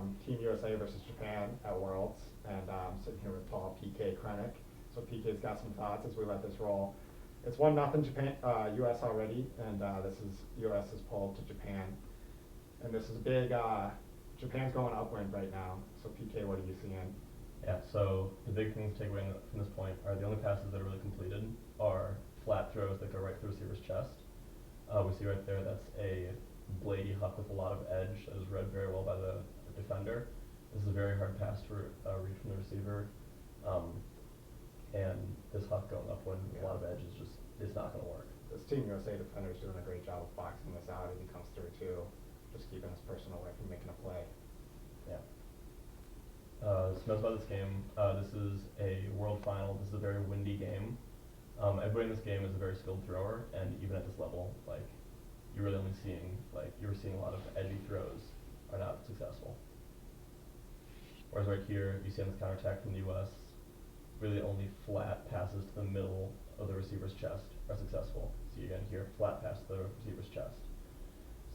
from Team USA versus Japan at Worlds, and I'm sitting here with Paul PK Krennic. So PK's got some thoughts as we let this roll. It's 1-0 Japan, US already, and this is US's pull to Japan. And this is big, Japan's going upwind right now. So PK, what are you seeing? Yeah, so the big things to take away from this point are the only passes that are really completed are flat throws that go right through the receiver's chest. We see right there that's a bladey huck with a lot of edge that is read very well by the defender. This is a very hard pass to read from the receiver. And this huck going upwind with a lot of edge is just, it's not going to work. This Team USA defender is doing a great job of boxing this out as he comes through too, just keeping his person away from making a play. Yeah. Some notes about this game. This is a world final. This is a very windy game. Everybody in this game is a very skilled thrower, and even at this level, like, you're really only seeing, you're seeing a lot of edgy throws are not successful. Whereas right here, you see on this counterattack from the U.S., really only flat passes to the middle of the receiver's chest are successful. See again here, flat pass to the receiver's chest.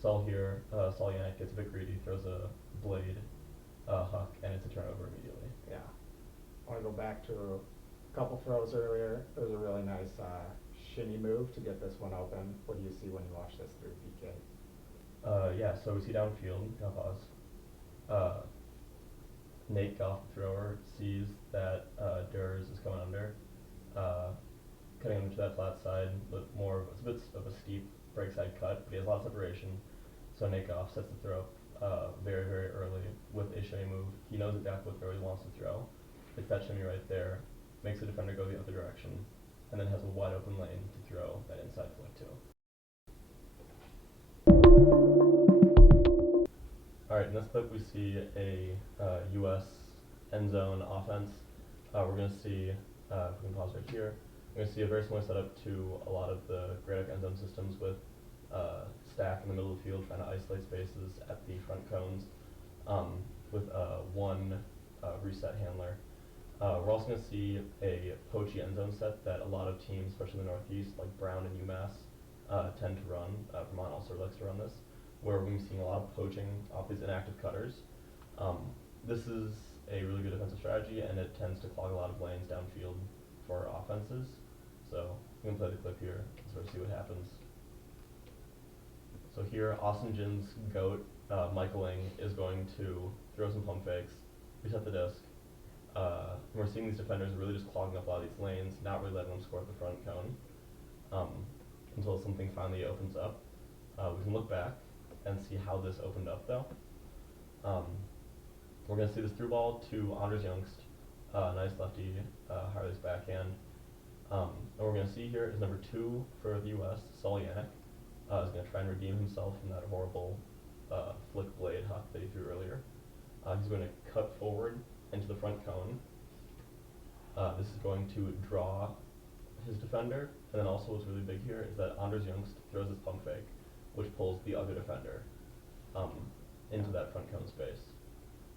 Saul here, Saul Yannick gets a bit greedy, throws a blade huck, and it's a turnover immediately. Yeah. I want to go back to a couple throws earlier. It was a really nice shinny move to get this one open. What do you see when you watch this through, PK? Yeah, so we see downfield, pause. Nate Goff, the thrower, sees that Durs is coming under, cutting him to that flat side, but it's a bit of a steep break side cut, but he has a lot of separation. So Nate Goff sets the throw up very, very early with a shimmy move. He knows exactly what throw he wants to throw. It's that shimmy right there, makes the defender go the other direction, and then has a wide open lane to throw that inside flick to. Alright, in this clip we see a US end zone offense. We're going to see, if we can pause right here, we're going to see a very similar setup to a lot of the Gradic end zone systems with stack in the middle of the field trying to isolate spaces at the front cones with one reset handler. We're also going to see a poachy end zone set that a lot of teams, especially in the Northeast, like Brown and UMass, tend to run. Vermont also likes to run this, where we're going to be seeing a lot of poaching off these inactive cutters. This is a really good defensive strategy, and it tends to clog a lot of lanes downfield for offenses. So we can play the clip here and sort of see what happens. So here, Austin Jin's GOAT, Michaeling, is going to throw some pump fakes, reset the disc. We're seeing these defenders really just clogging up a lot of these lanes, not really letting them score at the front cone until something finally opens up. We can look back and see how this opened up though. We're going to see this through ball to Anders Youngst, nice lefty, Harley's backhand. And what we're going to see here is number 2 for the US, Saul Yannick, is going to try and redeem himself from that horrible flick blade huck that he threw earlier. He's going to cut forward into the front cone. This is going to draw his defender, and then also what's really big here is that Anders Youngst throws his pump fake, which pulls the other defender into that front cone space.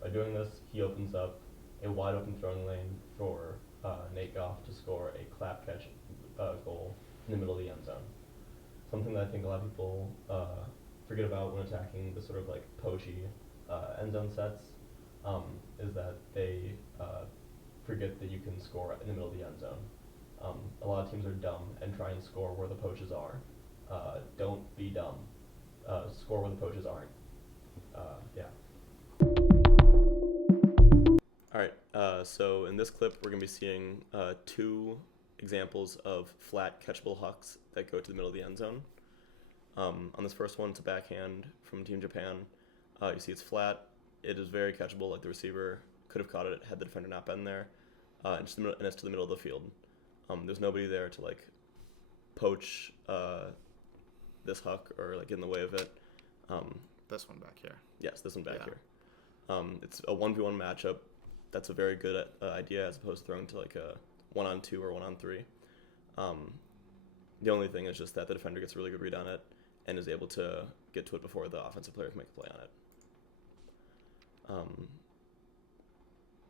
By doing this, he opens up a wide open throwing lane for Nate Goff to score a clap catch goal in the middle of the end zone. Something that I think a lot of people forget about when attacking the sort of like poachy end zone sets is that they forget that you can score in the middle of the end zone. A lot of teams are dumb and try and score where the poaches are. Don't be dumb. Score where the poaches aren't. Yeah. Alright, so in this clip we're going to be seeing 2 examples of flat catchable hucks that go to the middle of the end zone. On this first one, it's a backhand from Team Japan. You see it's flat. It is very catchable, like the receiver could have caught it had the defender not been there. And it's to the middle of the field. There's nobody there to like poach this huck or like get in the way of it. This one back here. Yes, this one back here. It's a 1v1 matchup. That's a very good idea as opposed to throwing to like a 1-on-2 or 1-on-3. The only thing is just that the defender gets a really good read on it and is able to get to it before the offensive player can make a play on it.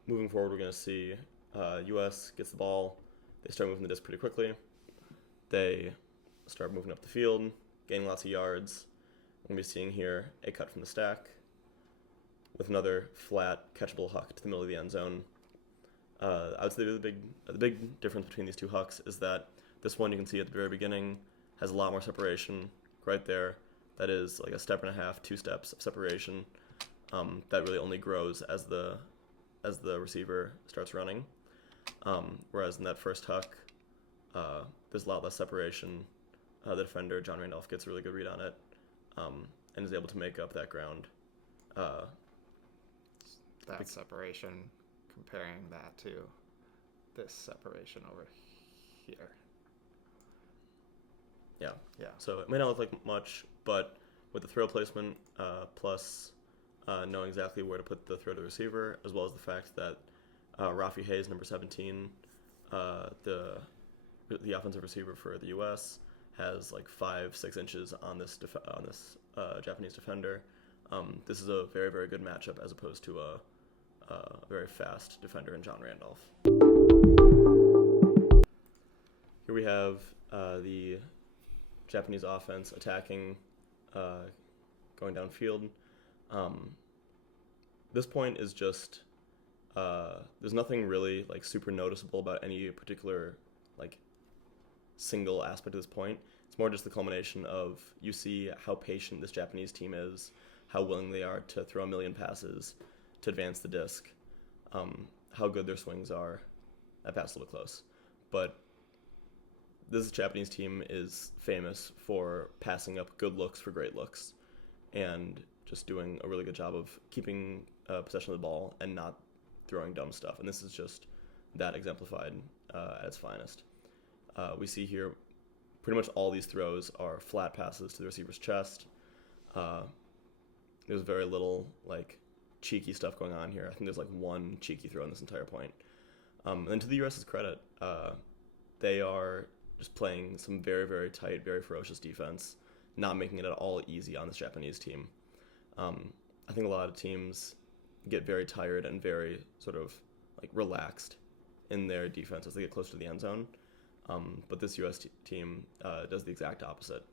Moving forward, we're going to see US gets the ball. They start moving the disc pretty quickly. They start moving up the field, gaining lots of yards. We're going to be seeing here a cut from the stack. with another flat catchable huck to the middle of the end zone. I would say the big difference between these two hucks is that this one you can see at the very beginning has a lot more separation right there. That is like a step and a half, 2 steps of separation. That really only grows as the receiver starts running. Whereas in that first huck, there's a lot less separation. The defender, John Randolph, gets a really good read on it and is able to make up that ground. That separation, comparing that to this separation over here. Yeah. Yeah. So it may not look like much, but with the throw placement plus knowing exactly where to put the throw to the receiver, as well as the fact that Rafi Hayes, number 17, the offensive receiver for the U.S., has like 5-6 inches on this Japanese defender. This is a very, very good matchup as opposed to a very fast defender in John Randolph. Here we have the Japanese offense attacking, going downfield. This point is just there's nothing really like super noticeable about any particular like single aspect of this point. It's more just the culmination of you see how patient this Japanese team is, how willing they are to throw a million passes to advance the disc, how good their swings are. That pass a little close, but this Japanese team is famous for passing up good looks for great looks, and just doing a really good job of keeping possession of the ball and not throwing dumb stuff. And this is just that exemplified at its finest. We see here pretty much all these throws are flat passes to the receiver's chest. There's very little like cheeky stuff going on here. I think there's like one cheeky throw in this entire point. And then to the U.S.'s credit, they are just playing some very, very tight, very ferocious defense, not making it at all easy on this Japanese team. I think a lot of teams get very tired and very sort of like relaxed in their defense as they get closer to the end zone. But this U.S. team does the exact opposite.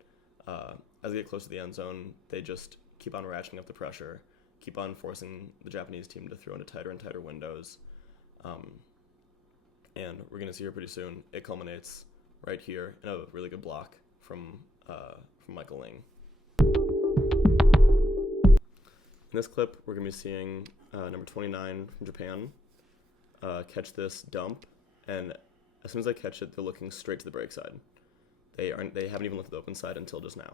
As they get close to the end zone, they just keep on ratcheting up the pressure, keep on forcing the Japanese team to throw into tighter and tighter windows. And we're going to see here pretty soon, it culminates right here in a really good block from Michael Ling. In this clip, we're going to be seeing number 29 from Japan catch this dump, and as soon as they catch it, they're looking straight to the break side. They haven't even looked at the open side until just now.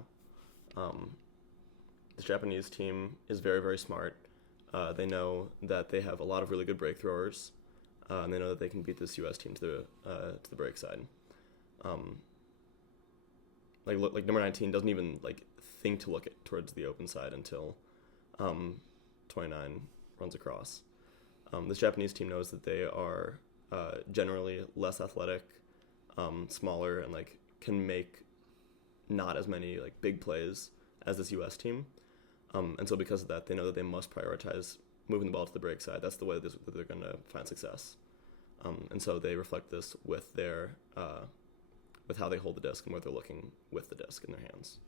This Japanese team is very, very smart. They know that they have a lot of really good break throwers, and they know that they can beat this U.S. team to the break side. Like number 19 doesn't even like think to look towards the open side until 29 runs across. This Japanese team knows that they are generally less athletic, smaller, and like can make not as many like big plays as this U.S. team. And so because of that, they know that they must prioritize moving the ball to the break side. That's the way that they're going to find success. And so they reflect this with their with how they hold the disc and where they're looking with the disc in their hands.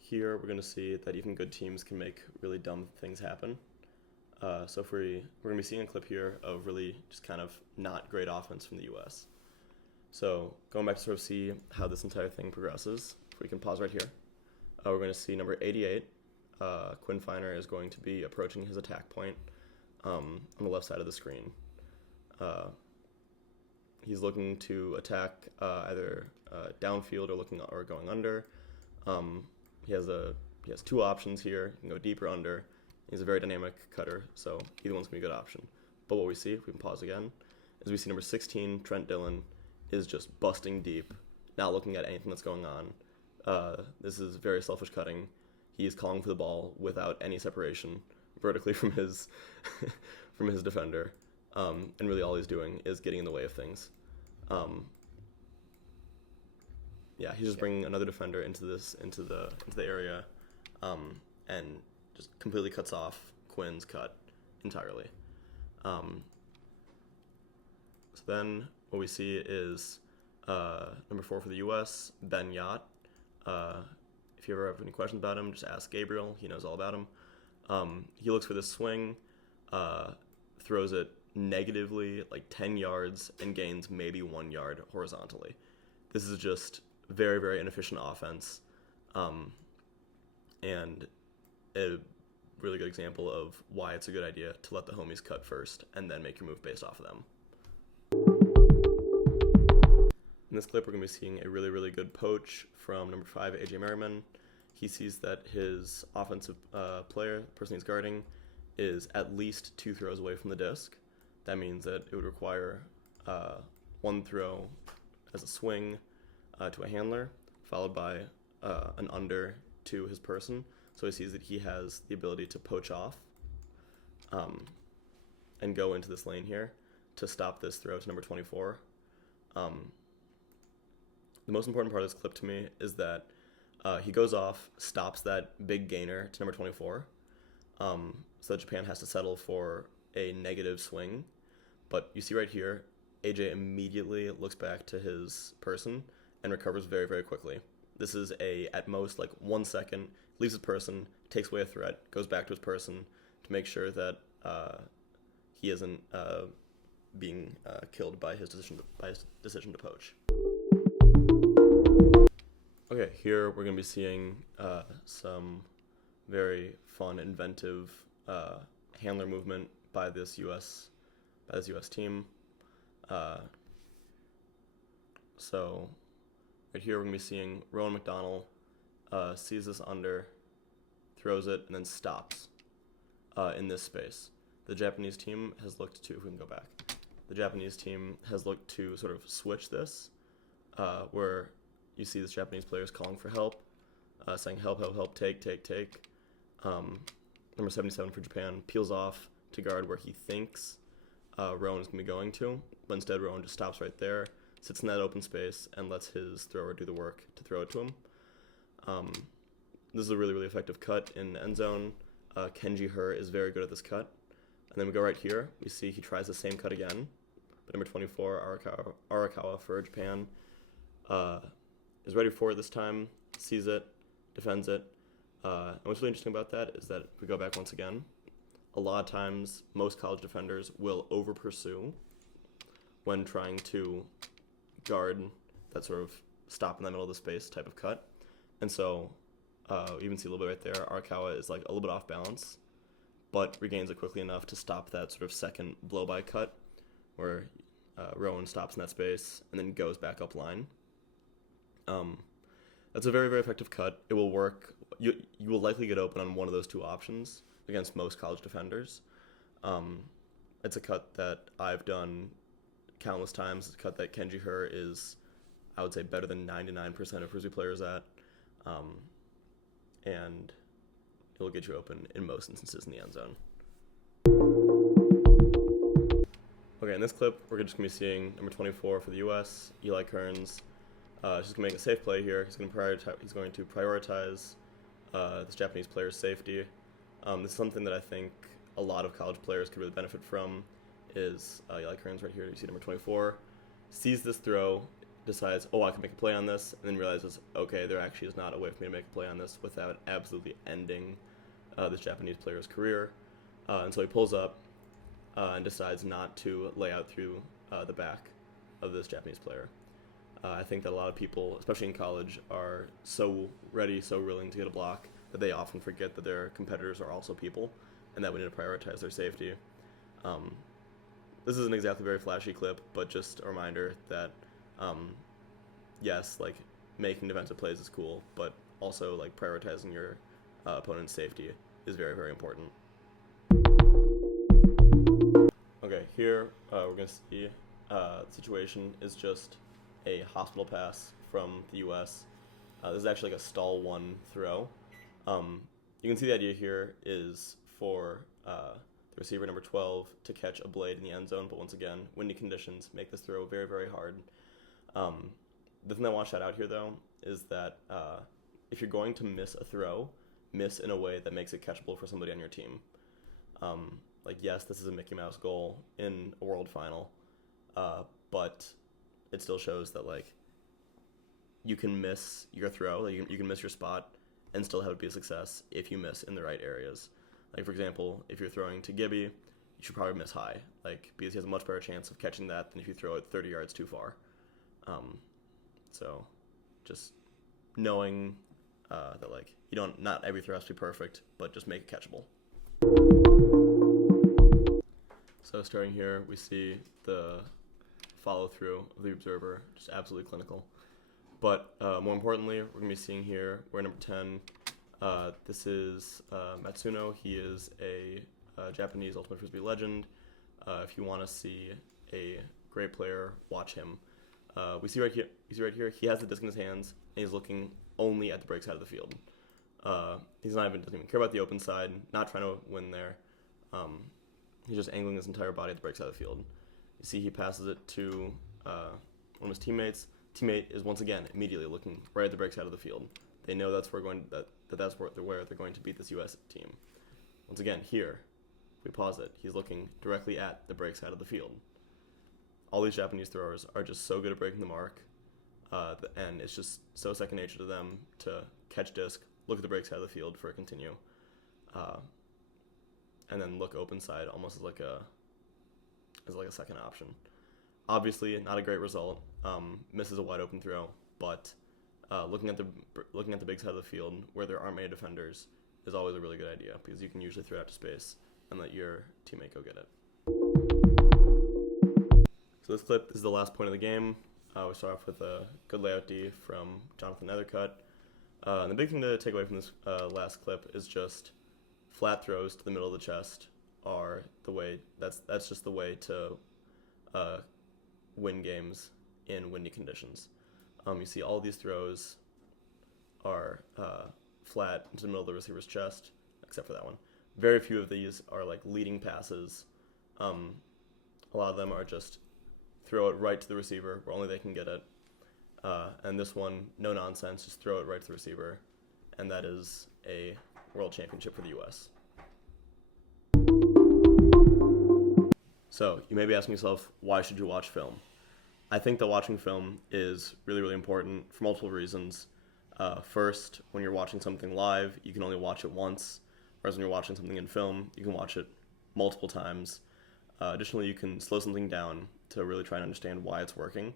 Here we're going to see that even good teams can make really dumb things happen. So if we're going to be seeing a clip here of really just kind of not great offense from the U.S. So going back to sort of see how this entire thing progresses, if we can pause right here, we're going to see number 88, Quinn Finer, is going to be approaching his attack point on the left side of the screen. He's looking to attack either downfield or going under. He has 2 options here. He can go deep or under. He's a very dynamic cutter, so either one's going to be a good option. But what we see, if we can pause again, is we see number 16, Trent Dillon, is just busting deep, not looking at anything that's going on. This is very selfish cutting. He is calling for the ball without any separation vertically from his from his defender, and really all he's doing is getting in the way of things. He's just bringing another defender into the area, and just completely cuts off Quinn's cut entirely. So then what we see is number 4 for the U.S., Ben Yacht. If you ever have any questions about him, just ask Gabriel. He knows all about him. He looks for this swing, throws it negatively like 10 yards and gains maybe 1 yard horizontally. This is just very, very inefficient offense, and a really good example of why it's a good idea to let the homies cut first and then make your move based off of them. In this clip, we're going to be seeing a really, really good poach from number 5, AJ Merriman. He sees that his offensive player, the person he's guarding, is at least 2 throws away from the disc. That means that it would require 1 throw as a swing to a handler, followed by an under to his person. So he sees that he has the ability to poach off and go into this lane here to stop this throw to number 24. The most important part of this clip to me is that he goes off, stops that big gainer to number 24, so that Japan has to settle for a negative swing. But you see right here, AJ immediately looks back to his person and recovers very, very quickly. This is at most, 1 second, leaves his person, takes away a threat, goes back to his person to make sure that he isn't being killed by his decision to poach. Okay, here we're going to be seeing some very fun, inventive handler movement by this U.S. team. So right here we're going to be seeing Rowan McDonald sees this under, throws it, and then stops in this space. The Japanese team has looked to, if we can go back, the Japanese team has looked to sort of switch this, where you see this Japanese player is calling for help, saying help, help, help, take. Number 77 for Japan peels off to guard where he thinks Rowan is going to be going to, but instead Rowan just stops right there, sits in that open space, and lets his thrower do the work to throw it to him. This is a really, really effective cut in the end zone. Kenji Her is very good at this cut. And then we go right here. We see he tries the same cut again, but number 24, Arakawa for Japan, is ready for it this time, sees it, defends it. And what's really interesting about that is that if we go back once again, a lot of times most college defenders will over-pursue when trying to guard that sort of stop in the middle of the space type of cut. And so you even see a little bit right there, Arakawa is a little bit off balance, but regains it quickly enough to stop that sort of second blow-by cut where Rowan stops in that space and then goes back up line. That's a very, very effective cut. It will work. You will likely get open on one of those two options against most college defenders. It's a cut that I've done countless times. It's a cut that Kenji Her is, I would say, better than 99% of Frisbee players at. And it will get you open in most instances in the end zone. Okay, in this clip, we're just going to be seeing number 24 for the U.S., Eli Kearns. He's just going to make a safe play here. He's going to prioritize this Japanese player's safety. This is something that I think a lot of college players could really benefit from. Is Eli Kearns right here? You see number 24 sees this throw, decides, oh, I can make a play on this, and then realizes, okay, there actually is not a way for me to make a play on this without absolutely ending this Japanese player's career. And so he pulls up and decides not to lay out through the back of this Japanese player. I think that a lot of people, especially in college, are so ready, so willing to get a block that they often forget that their competitors are also people and that we need to prioritize their safety. This isn't exactly a very flashy clip, but just a reminder that, yes, making defensive plays is cool, but also prioritizing your opponent's safety is very, very important. Okay, here we're going to see the situation is just a hospital pass from the U.S. This is actually a stall one throw. You can see the idea here is for the receiver number 12 to catch a blade in the end zone, but once again, windy conditions make this throw very, very hard. The thing I want to shout out here, though, is that if you're going to miss a throw, miss in a way that makes it catchable for somebody on your team. Yes, this is a Mickey Mouse goal in a world final, but it still shows that you can miss your throw, you can miss your spot and still have it be a success if you miss in the right areas. Like, for example, if you're throwing to Gibby, you should probably miss high, like, because he has a much better chance of catching that than if you throw it 30 yards too far. So just knowing that, like, not every throw has to be perfect, but just make it catchable. So starting here, we see the follow through of the observer, just absolutely clinical. But more importantly, we're going to be seeing here, we're number 10. This is Matsuno. He is a Japanese Ultimate Frisbee legend. If you want to see a great player, watch him. We see right here, he has the disc in his hands, and he's looking only at the break side of the field. Doesn't even care about the open side, not trying to win there. He's just angling his entire body at the break side of the field. You see he passes it to one of his teammates. Teammate is once again immediately looking right at the break side of the field. They know that's where that's where they're going to beat this U.S. team. Once again, here, we pause it. He's looking directly at the break side of the field. All these Japanese throwers are just so good at breaking the mark, and it's just so second nature to them to catch disc, look at the break side of the field for a continue, and then look open side almost as like a second option. Obviously, not a great result. Misses a wide open throw, but looking at the big side of the field where there aren't many defenders is always a really good idea, because you can usually throw it out to space and let your teammate go get it. So this clip is the last point of the game. We start off with a good layout D from Jonathan Nethercutt. And the big thing to take away from this last clip is just flat throws to the middle of the chest are the way. That's just the way to win games in windy conditions. You see all these throws are flat into the middle of the receiver's chest, except for that one. Very few of these are like leading passes. A lot of them are just throw it right to the receiver where only they can get it. And this one, no nonsense, just throw it right to the receiver. And that is a world championship for the U.S. So you may be asking yourself, why should you watch film? I think that watching film is really, really important for multiple reasons. First, when you're watching something live, you can only watch it once, whereas when you're watching something in film, you can watch it multiple times. Additionally, you can slow something down to really try and understand why it's working.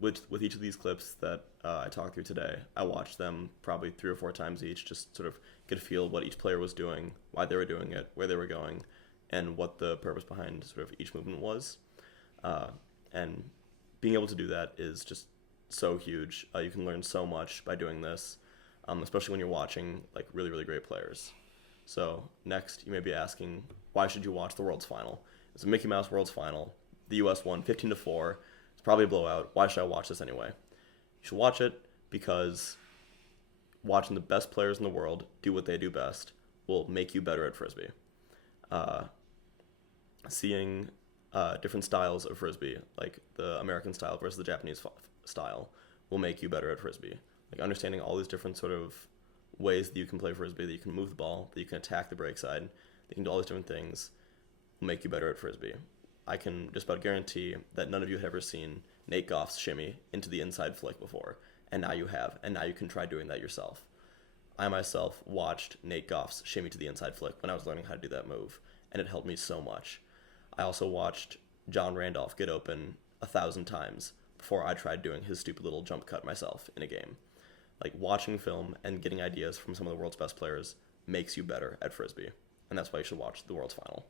With each of these clips that I talked through today, I watched them probably 3 or 4 times each, just sort of get a feel of what each player was doing, why they were doing it, where they were going, and what the purpose behind sort of each movement was. And being able to do that is just so huge. You can learn so much by doing this, especially when you're watching like really, really great players. So next, you may be asking, why should you watch the World's Final? It's a Mickey Mouse World's Final. The U.S. won 15-4. It's probably a blowout. Why should I watch this anyway? You should watch it because watching the best players in the world do what they do best will make you better at Frisbee. Seeing different styles of Frisbee, like the American style versus the Japanese style, will make you better at Frisbee. Like understanding all these different sort of ways that you can play Frisbee, that you can move the ball, that you can attack the break side, that you can do all these different things, will make you better at Frisbee. I can just about guarantee that none of you have ever seen Nate Goff's shimmy into the inside flick before, and now you have, and now you can try doing that yourself. I myself watched Nate Goff's shimmy to the inside flick when I was learning how to do that move, and it helped me so much. I also watched John Randolph get open 1,000 times before I tried doing his stupid little jump cut myself in a game. Like, watching film and getting ideas from some of the world's best players makes you better at Frisbee, and that's why you should watch the World's Final.